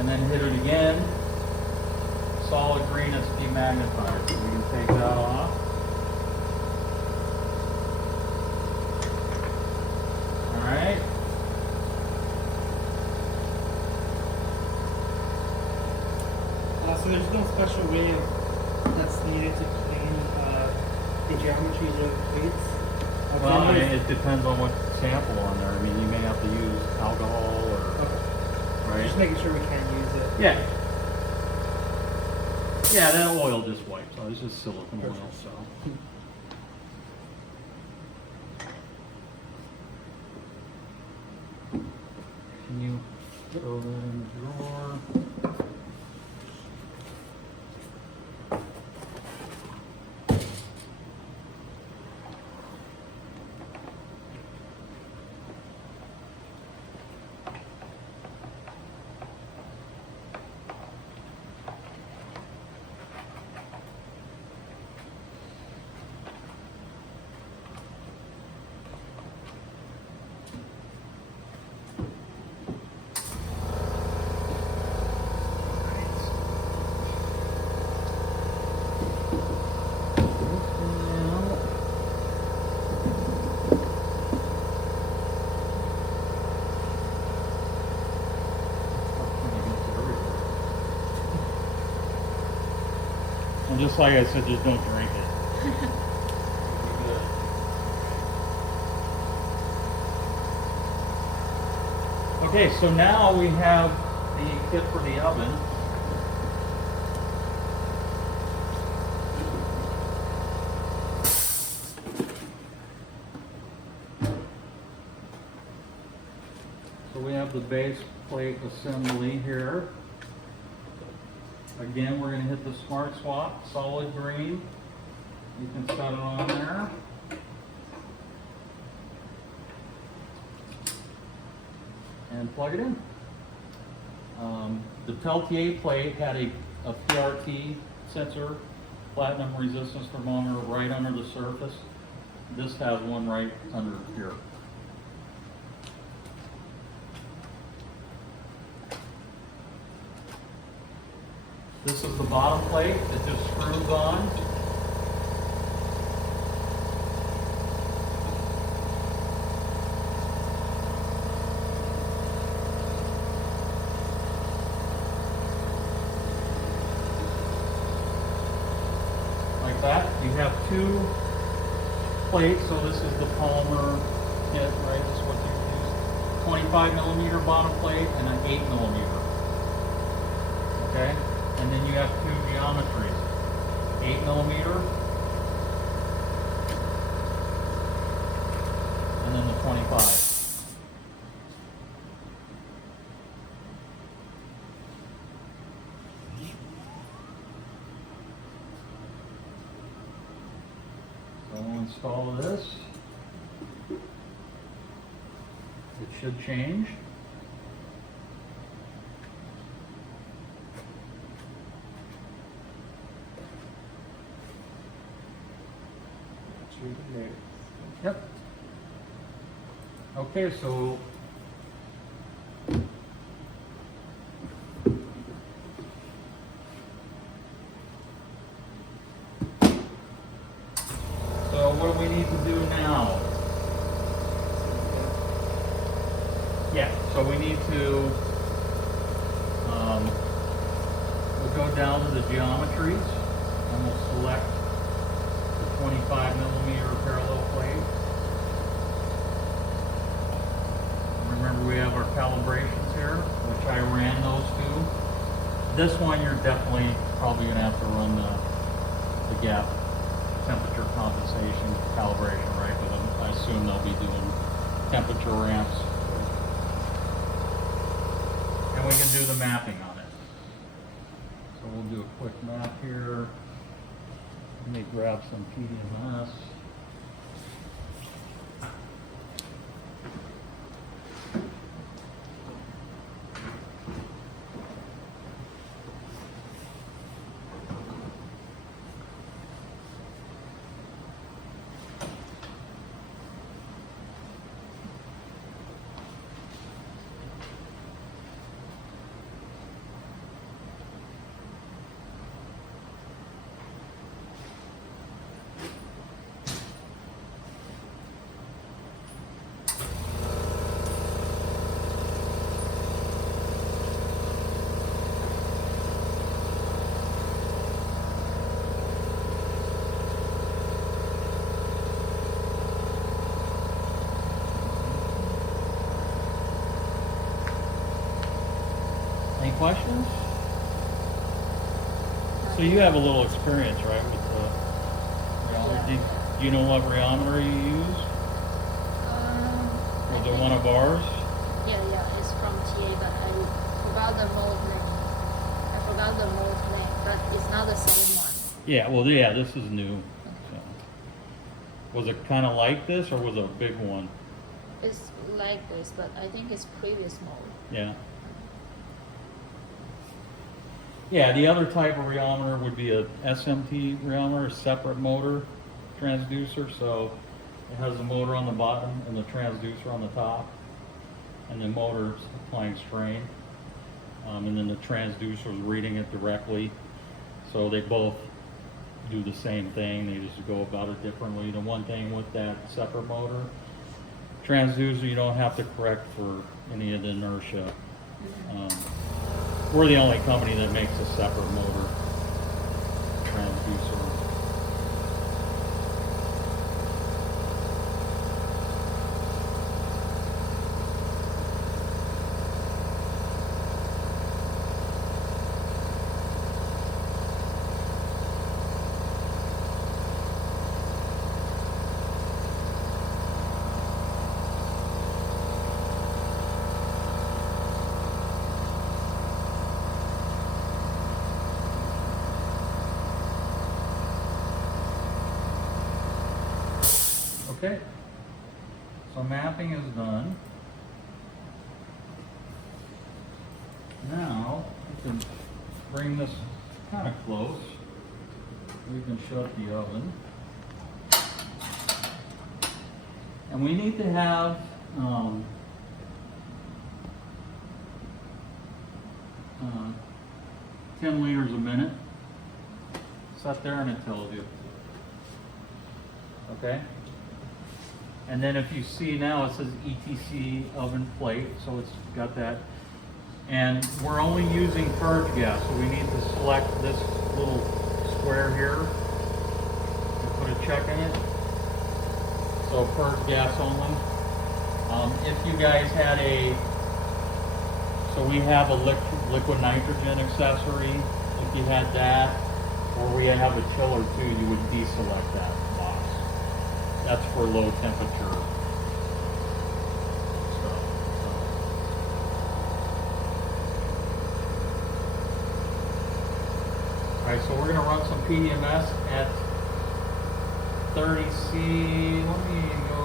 and then hit it again. Solid green, it's demagnetized. So we can take that off. All right. So there's no special way that's needed to clean the geometries of the plates? Well, I mean, it depends on what sample on there. I mean, you may have to use alcohol or, right? Just making sure we can use it. Yeah. Yeah, that oil just wipes. So it's just silicone oil, so. Can you throw that in the drawer? And just like I said, just don't drink it. Okay, so now we have the kit for the oven. So we have the base plate assembly here. Again, we're going to hit the smart swap, solid green. You can set it on there. And plug it in. The Peltier plate had a PRT sensor, platinum resistance thermometer, right under the surface. This has one right under here. This is the bottom plate. It just screws on. Like that. You have two plates, so this is the polymer kit, right? This is what you use. 25 millimeter bottom plate and an 8 millimeter. Okay? And then you have two geometries, 8 millimeter, and then the 25. So we'll install this. It should change. Yep. Okay, so what do we need to do now? Yeah, so we need to we'll go down to the geometries and we'll select the 25 millimeter parallel plate. Remember, we have our calibrations here, which I ran those two. This one, you're definitely probably going to have to run the gap temperature compensation calibration, right? But I assume they'll be doing temperature ramps. And we can do the mapping on it. So we'll do a quick map here. Let me grab some PDMS. questions? So you have a little experience, right, with the rheometer? Yeah. Do you know what rheometer you use? Was it one of ours? Yeah, it's from TA, but I forgot the mold name. But it's not the same one. Yeah, well, yeah, this is new. So. Was it kind of like this, or was it a big one? It's like this, but I think it's previous mold. Yeah. Yeah, the other type of rheometer would be a SMT rheometer, a separate motor transducer. So it has the motor on the bottom and the transducer on the top, and the motor's applying strain, and then the transducer is reading it directly. So they both do the same thing. They just go about it differently. The one thing with that separate motor transducer, you don't have to correct for any of the inertia. We're the only company that makes a separate motor transducer. Okay, so mapping is done. Now, we can bring this kind of close. We can shut the oven. And we need to have 10 liters a minute. Set there and it tells you. Okay? And then if you see now, it says ETC oven plate, so it's got that. And we're only using purge gas, so we need to select this little square here and put a check in it. So purge gas only. If you guys had so we have a liquid nitrogen accessory. If you had that, or we have a chiller too, you would deselect that box. That's for low temperature stuff. Alright, so we're going to run some PDMS at 30C. Let me go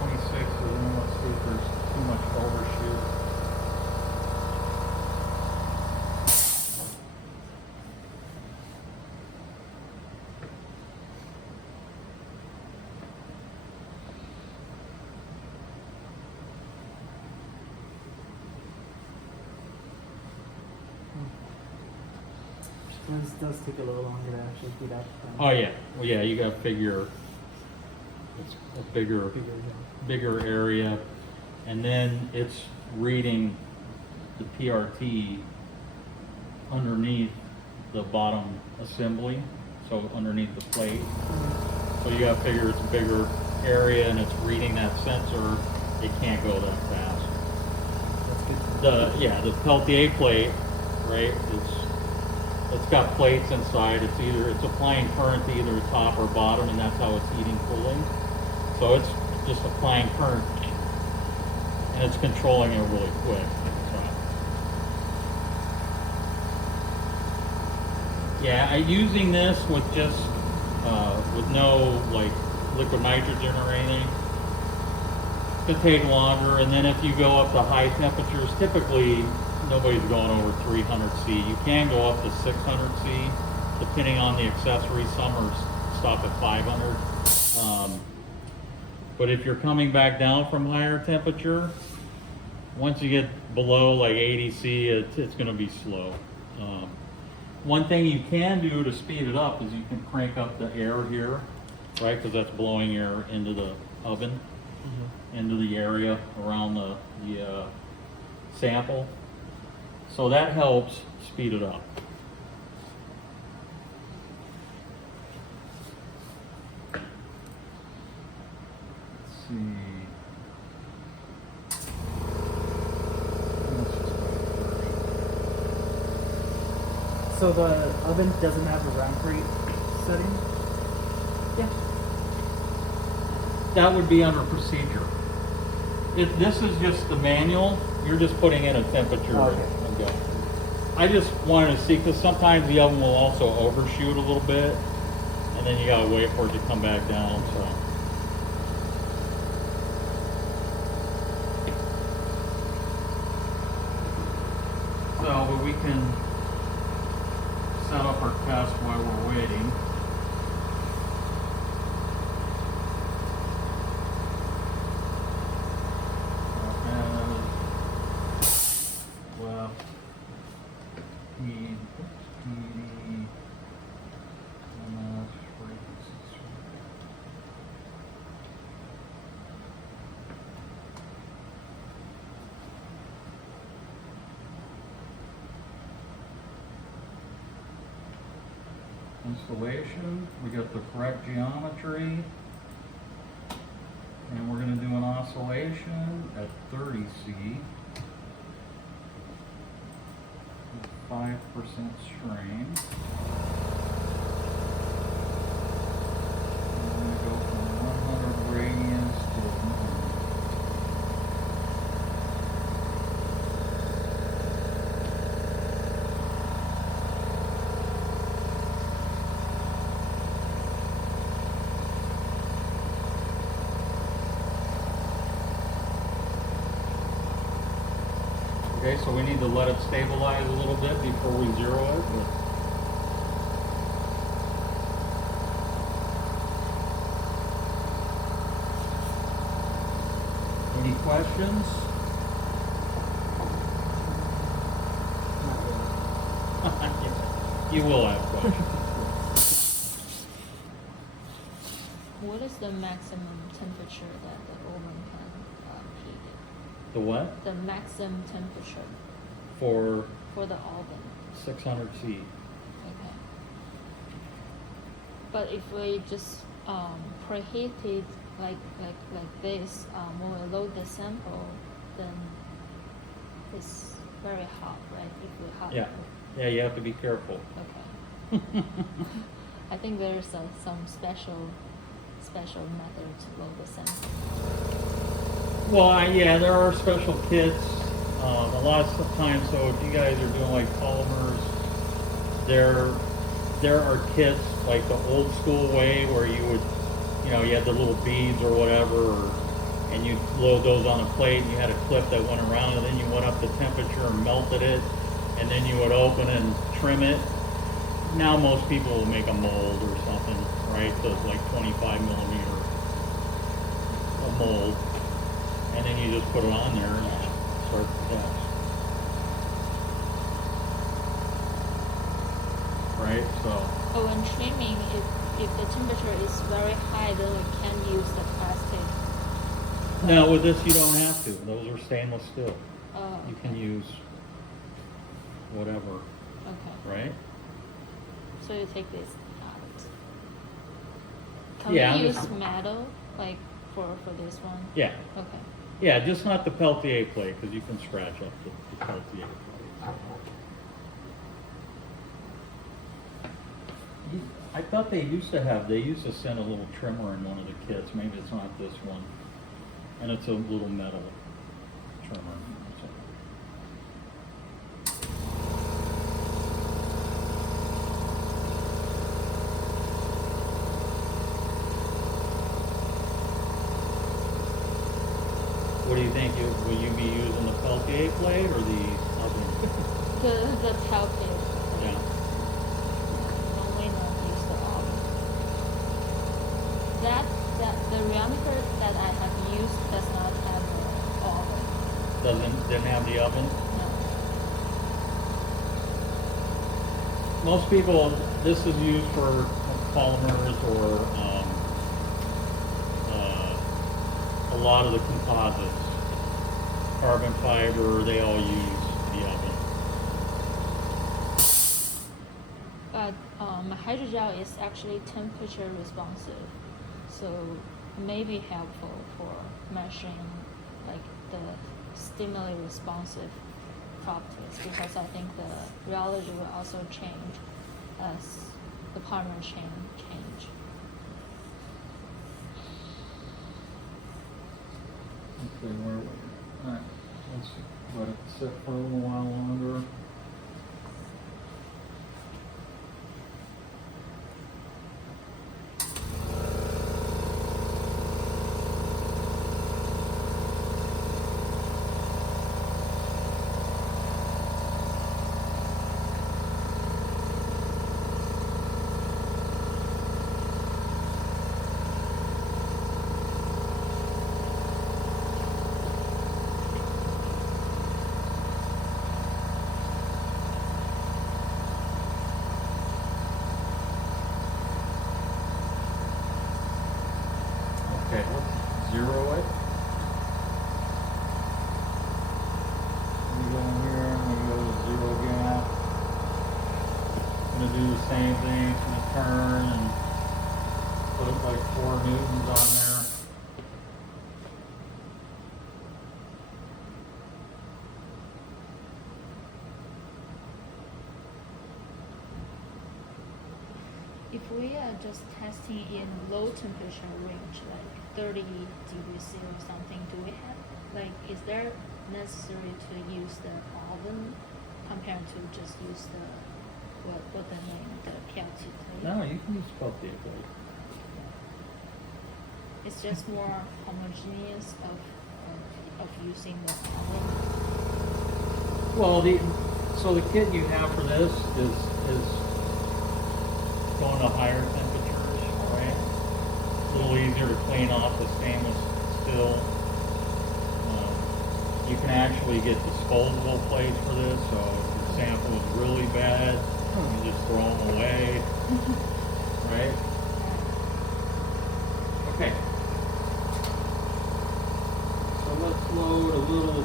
26, and then let's see if there's too much overshoot. This does take a little longer to actually heat up. Oh yeah, well yeah, you got to figure it's a bigger area, and then it's reading the PRT underneath the bottom assembly, so underneath the plate. So you got to figure it's a bigger area and it's reading that sensor. It can't go that fast. That's good. The Peltier plate, right? It's got plates inside. It's applying current to either top or bottom, and that's how it's heating cooling. So it's just applying current, and it's controlling it really quick. So, yeah, using this with just with no like liquid nitrogen or anything could take longer. And then if you go up to high temperatures, typically nobody's going over 300C. You can go up to 600C, depending on the accessory. Some are stop at 500. But if you're coming back down from higher temperature, once you get below like 80C, it's going to be slow. One thing you can do to speed it up is you can crank up the air here, right? Because that's blowing air into the oven, into the area around the sample. So that helps speed it up. Let's see. Let's just go first. So the oven doesn't have a round rate setting? Yeah. That would be under procedure. If this is just the manual, you're just putting in a temperature. Okay. And go. I just wanted to see, because sometimes the oven will also overshoot a little bit, and then you gotta wait for it to come back down, so. So, but we can set up our test while we're waiting. Left, heat, heating, installation, we got the correct geometry, and we're going to do an oscillation at 30 C, 5% strain. And we're going to go from 100 radians to 100. Okay, so we need to let it stabilize a little bit before we zero it. Any questions? You will have questions. What is the maximum temperature that the oven can heat? The what? The maximum temperature For for the oven. 600 C. Okay. But if we just preheat it like this, when we load the sample, then it's very hot, right? If we hot. Yeah. Yeah, you have to be careful. Okay. I think there's some special method to load the sample. Well, yeah, there are special kits. A lot of times, so if you guys are doing like polymers, there are kits like the old school way where you would, you had the little beads or whatever, and you load those on a plate, and you had a clip that went around, and then you went up the temperature and melted it, and then you would open and trim it. Now most people will make a mold or something, right? So it's like 25 millimeter a mold, and then you just put it on there and start the test. Right, so. Oh, when trimming, if the temperature is very high, then we can use the plastic. Now with this you don't have to. Those are stainless steel. Oh, You can use whatever, okay. right? So you take this out. Can Yeah, we I'm use just- metal, like for this one? Yeah. Okay. Yeah, just not the Peltier plate, because you can scratch up the Peltier plate. I thought they used to send a little trimmer in one of the kits. Maybe it's not this one. And it's a little metal trimmer. What do you think? Will you be using the Peltier plate or the oven? The Peltier. Yeah. Normally not use the oven. The Rheometer that I have used does not have an oven. Didn't have the oven? No. Most people, this is used for polymers or a lot of the composites. Carbon fiber, they all use the oven. But my hydrogel is actually temperature responsive, so may be helpful for measuring like the stimuli responsive properties, because I think the rheology will also change as the polymer chain change. Okay, where are we? Alright, let's let it sit for a little while longer. Okay, let's zero it. We go in here and we go to zero gap. Gonna do the same thing, it's gonna turn and put like 4 newtons on there. If we are just testing in low temperature range, like 30 degrees C or something, do we have, like, is there necessary to use the oven compared to just use the, what the name, the PLT plate? No, you can use peltier plate. It's just more homogeneous of using the oven. Well, so the kit you have for this is going to higher temperatures, right? A little easier to clean off the stainless steel. You can actually get disposable plates for this, so if your sample is really bad, you just throw them away, right? Okay. So let's load a little.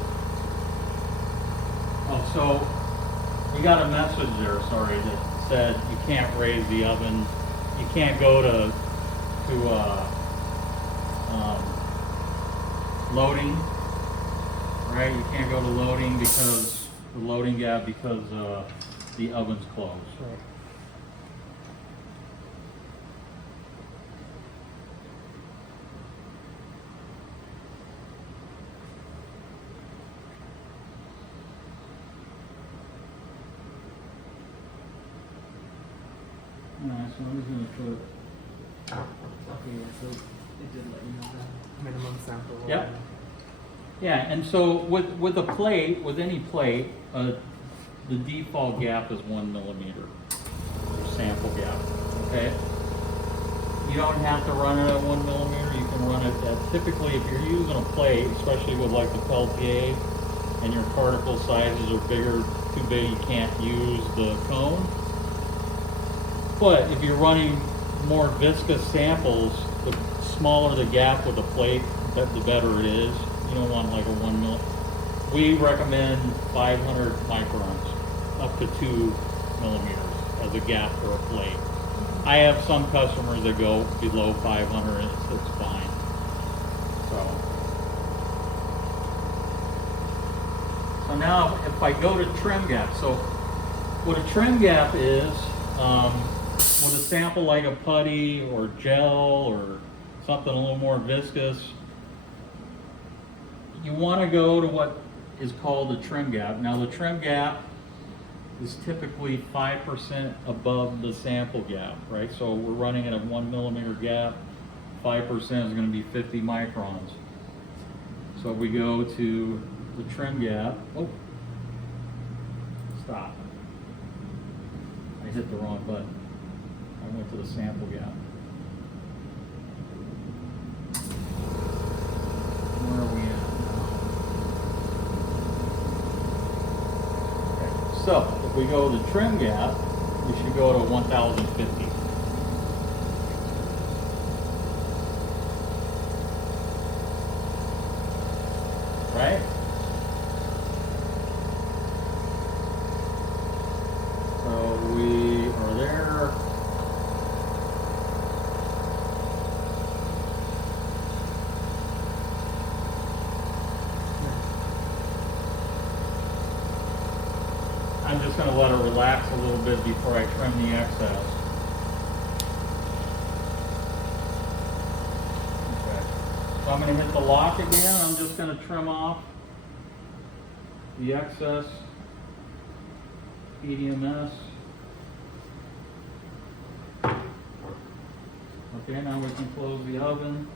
Oh, so we got a message there, sorry, that said you can't raise the oven. You can't go to loading, right? You can't go to loading because the loading gap because the oven's closed. Right. Alright, so I'm just gonna put. Okay, so it did let you know that minimum sample. Yep. Yeah, and so with a plate, with any plate, the default gap is 1 millimeter, your sample gap, okay? You don't have to run it at 1 millimeter, you can run it at, typically if you're using a plate, especially with like the Peltier, and your particle sizes are bigger, too big, you can't use the cone. But if you're running more viscous samples, the smaller the gap with the plate, the better it is. You don't want like a 1 mil. We recommend 500 microns, up to 2 millimeters as a gap for a plate. I have some customers that go below 500 and it's fine. So now if I go to trim gap, so what a trim gap is, with a sample like a putty or gel or something a little more viscous, you want to go to what is called the trim gap. Now the trim gap is typically 5% above the sample gap, right? So we're running at a 1 millimeter gap, 5% is going to be 50 microns. So if we go to the trim gap, oh, stop. I hit the wrong button. I went to the sample gap. Where are we at now? Okay, so if we go to the trim gap, we should go to 1050. Right? So we are there. I'm just gonna let it relax a little bit before I trim the excess. Okay. So I'm gonna hit the lock again. I'm just gonna trim off the excess EDMS. Okay, now we can close the oven.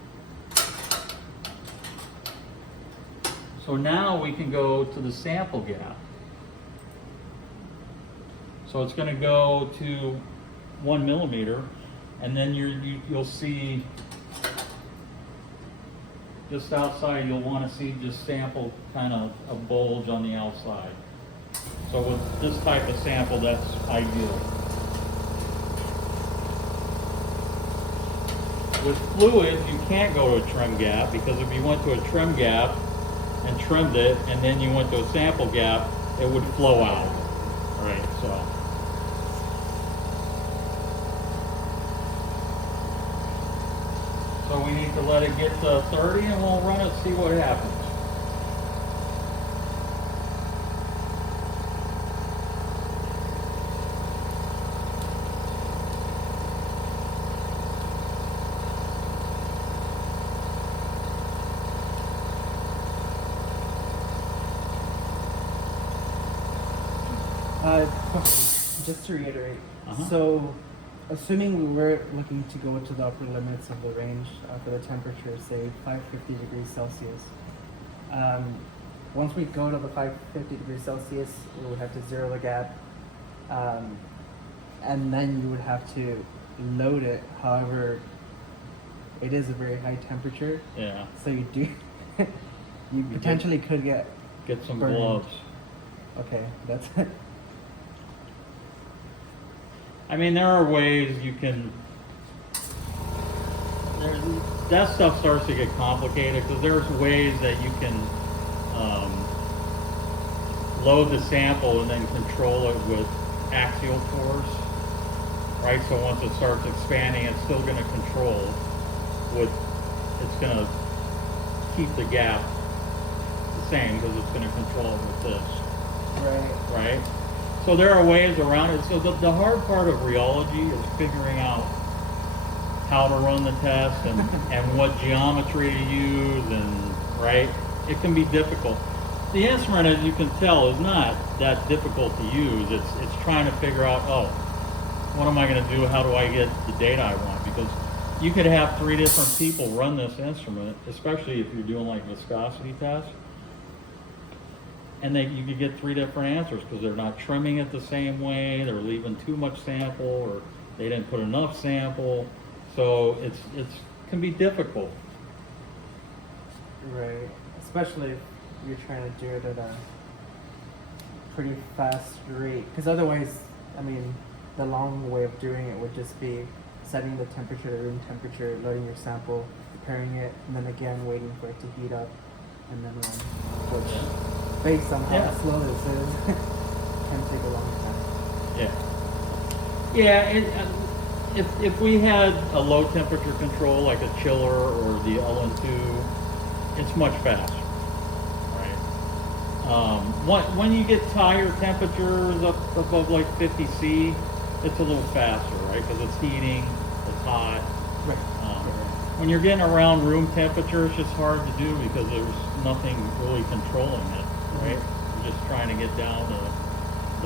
So now we can go to the sample gap. So it's going to go to 1 millimeter, and then you'll see just outside, you'll want to see just sample kind of a bulge on the outside. So with this type of sample, that's ideal. With fluid, you can't go to a trim gap, because if you went to a trim gap and trimmed it, and then you went to a sample gap, it would flow out. Right, so we need to let it get to 30, and we'll run it, see what happens. Just to reiterate, Uh-huh. so assuming we were looking to go to the upper limits of the range for the temperature, say 550 degrees Celsius, once we go to the 550 degrees Celsius, we would have to zero the gap, and then you would have to load it. However, it is a very high temperature, Yeah, so you do you potentially could get some burned. gloves. Okay, that's I mean, there are ways you can. That stuff starts to get complicated, because there's ways that you can load the sample and then control it with axial force, right? So once it starts expanding, it's still going to control with. It's going to keep the gap the same, because it's going to control it with this, right? So there are ways around it. So the hard part of rheology is figuring out how to run the test and what geometry to use, and right? It can be difficult. The instrument, as you can tell, is not that difficult to use. It's trying to figure out, oh, what am I going to do? How do I get the data I want? Because you could have 3 different people run this instrument, especially if you're doing like viscosity tests. And you could get 3 different answers, because they're not trimming it the same way, they're leaving too much sample, or they didn't put enough sample. So it's can be difficult. right. Especially if you're trying to do it at a pretty fast rate, because otherwise, I mean, the long way of doing it would just be setting the temperature to room temperature, loading your sample, preparing it, and then again waiting for it to heat up, and then run, which, based on how slow this is, can take a long time. Yeah. If we had a low temperature control like a chiller or the LN2, it's much faster, right? When you get higher temperatures up above like 50 C, it's a little faster, right? Because it's heating, it's hot. Right. When you're getting around room temperature, it's just hard to do, because there's nothing really controlling it, right? You're just trying to get down to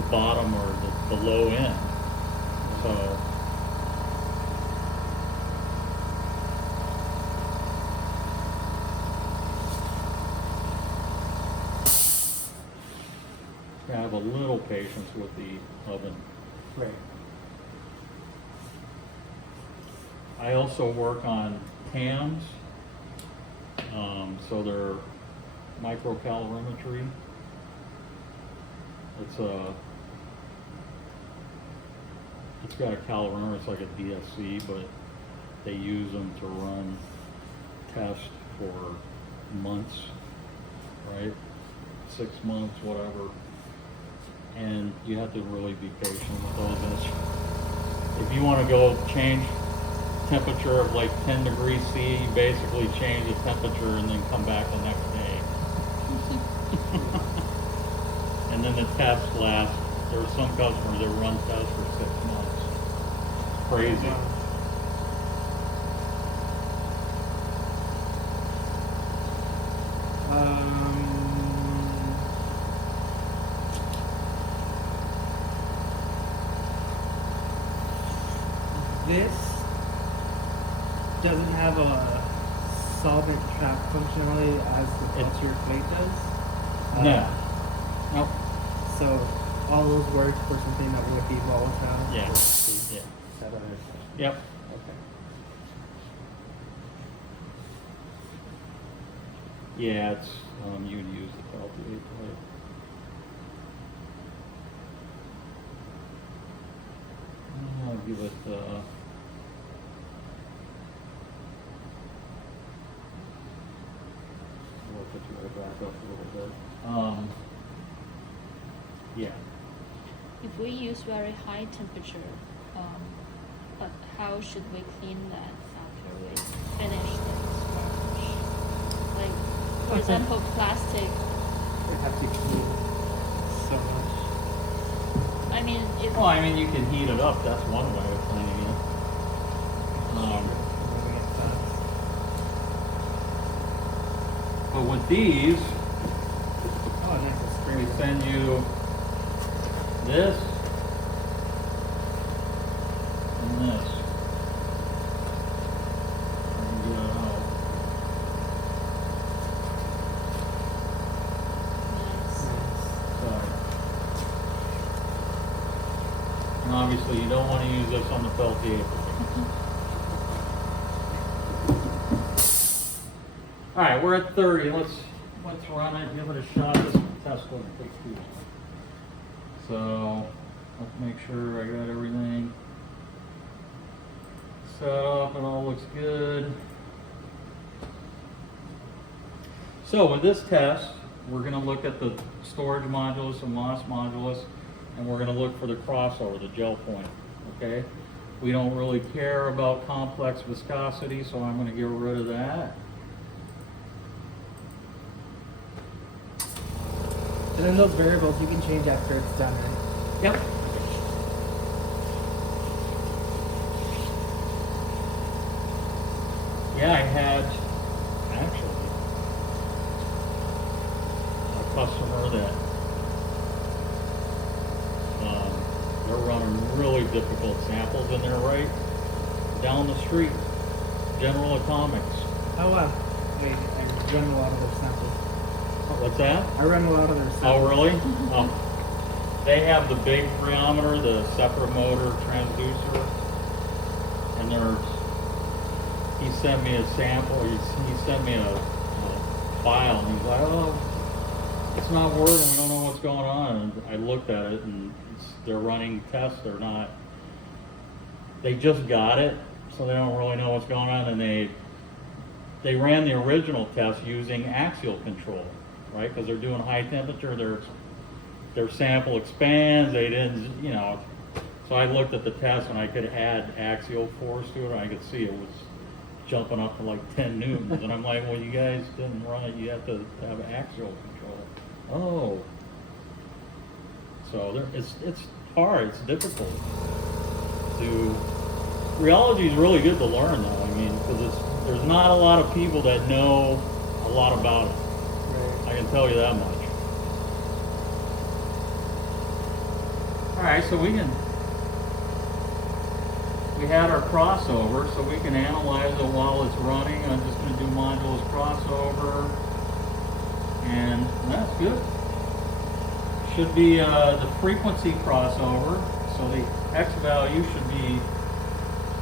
the bottom or the low end. So. You have a little patience with the oven. Right. I also work on TAMs, so they're microcalorimetry. It's got a calorimeter, it's like a DSC, but they use them to run tests for months, right? 6 months, whatever. And you have to really be patient with those. If you want to go change temperature of like 10 degrees C, you basically change the temperature and then come back the next day. And then the test lasts There are some customers that run tests for 6 months. Crazy. This doesn't have a solvent trap functionality as the posterior plate does. No. Nope. So all those work for something that would be volatile. Yeah. Yeah. Set other Yep. Okay. Yeah, it's you would use the part3 plate. I'll give it we'll put you right back up a little bit. Yeah. If we use very high temperature, how should we clean that after we finish the sponge? Like, for example, plastic. We have to clean so much. I mean, if Well, I mean, you can heat it up. That's one way of cleaning it. Moving it fast. But with these, Oh, nice. It's we great. send you this and this. And get it out. nice. So, and obviously, you don't want to use this on the Peltier plate. All right, we're at 30. Let's run it. Give it a shot. This test one takes too long. So let's make sure I got everything set up. It all looks good. So with this test, we're going to look at the storage modulus and loss modulus, and we're going to look for the crossover, the gel point. Okay. We don't really care about complex viscosity, so I'm going to get rid of that. And then those variables you can change after it's done, right? Yep. Yeah, I had actually a customer that they're running really difficult samples in there right down the street. General Atomics. Oh wow. Wait, I run a lot of their samples. What's that? I run a lot of their samples. Oh, really? They have the big Rheometer, the separate motor transducer, and he sent me a sample, he sent me a file, and he's like, oh, it's not working, we don't know what's going on. And I looked at it, and they're running tests, they just got it, so they don't really know what's going on, and they ran the original test using axial control, right? Because they're doing high temperature, their sample expands, they didn't, so I looked at the test and I could add axial force to it, and I could see it was jumping up to like 10 newtons, and I'm like, well, you guys didn't run it, you have to have axial control. Oh. So it's hard, it's difficult rheology is really good to learn though, I mean, because there's not a lot of people that know a lot about it. Right. I can tell you that much. Alright, so we had our crossover, so we can analyze it while it's running. I'm just going to do modulus crossover, and that's good. Should be the frequency crossover, so the X value should be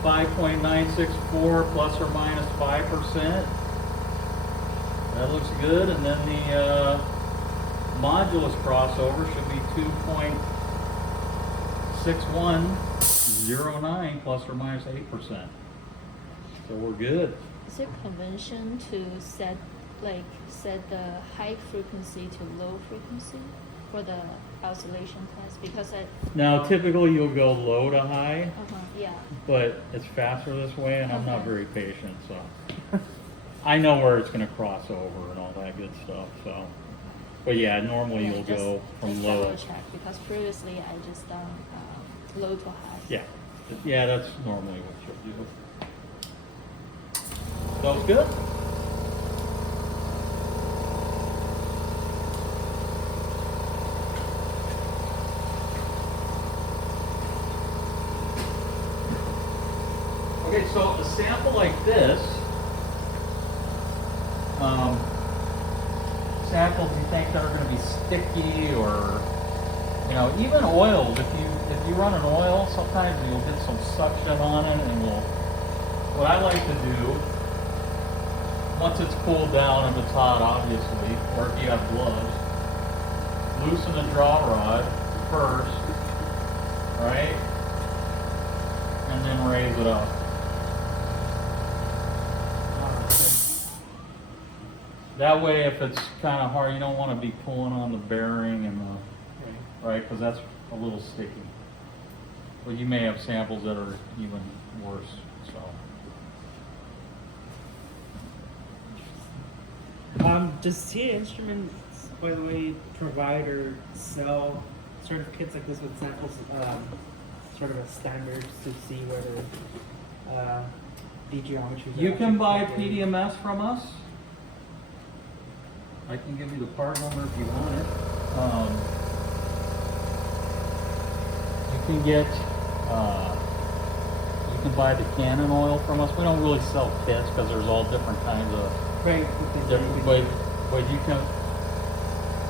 5.964 plus or minus 5%. That looks good, and then the modulus crossover should be 2.6109 plus or minus 8%. So we're good. Is it convention to set the high frequency to low frequency for the oscillation test? Because Now typically you'll go low to high, yeah. but it's faster this way, and I'm not Okay. very patient, so I know where it's going to cross over and all that good stuff. So, But yeah, normally Yeah, you'll just- go from just low. double check because previously I just done low to high. Yeah, yeah, that's normally what you'll do. Sounds good? Okay, so a sample like this, samples you think that are going to be sticky, or even oils. If you run an oil, sometimes you'll get some suction on it, and what I like to do, once it's cooled down, if it's hot, obviously, or if you have gloves, loosen the draw rod first, right, and then raise it up. That way, if it's kind of hard, you don't want to be pulling on the bearing and the, right, because that's a little sticky. But you may have samples that are even worse, so. Does CA Instruments, by the way, provide or sell sort of kits like this with samples, sort of a standard to see whether the geometry? You can buy PDMS from us. I can give you the part number if you want it. You can get, you can buy the Canon oil from us. We don't really sell kits because there's all different kinds of Right. different, but you can,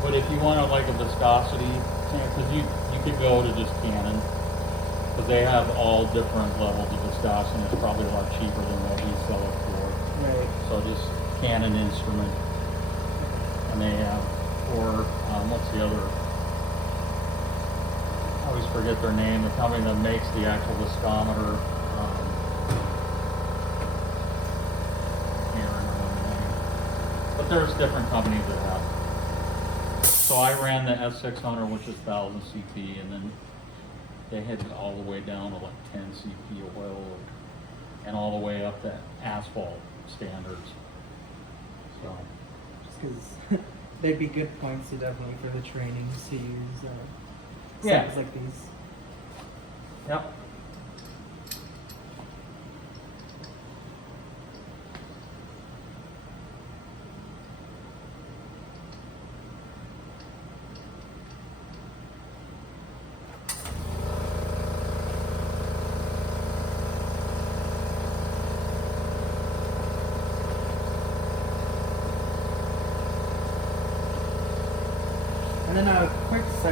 but if you want like a viscosity, because you could go to just Canon, because they have all different levels of viscosity. It's probably a lot cheaper than what we sell it for. Right. So just Canon instrument, and they have, or what's the other? I always forget their name. The company that makes the actual viscometer. Can't remember the name. But there's different companies that have. So I ran the S600, which is 1000 CP, and then they had all the way down to like 10 CP oil, and all the way up to asphalt standards. So. Just because they'd be good points to definitely for the trainings to use Yeah. samples like these. Yep. And then a quick side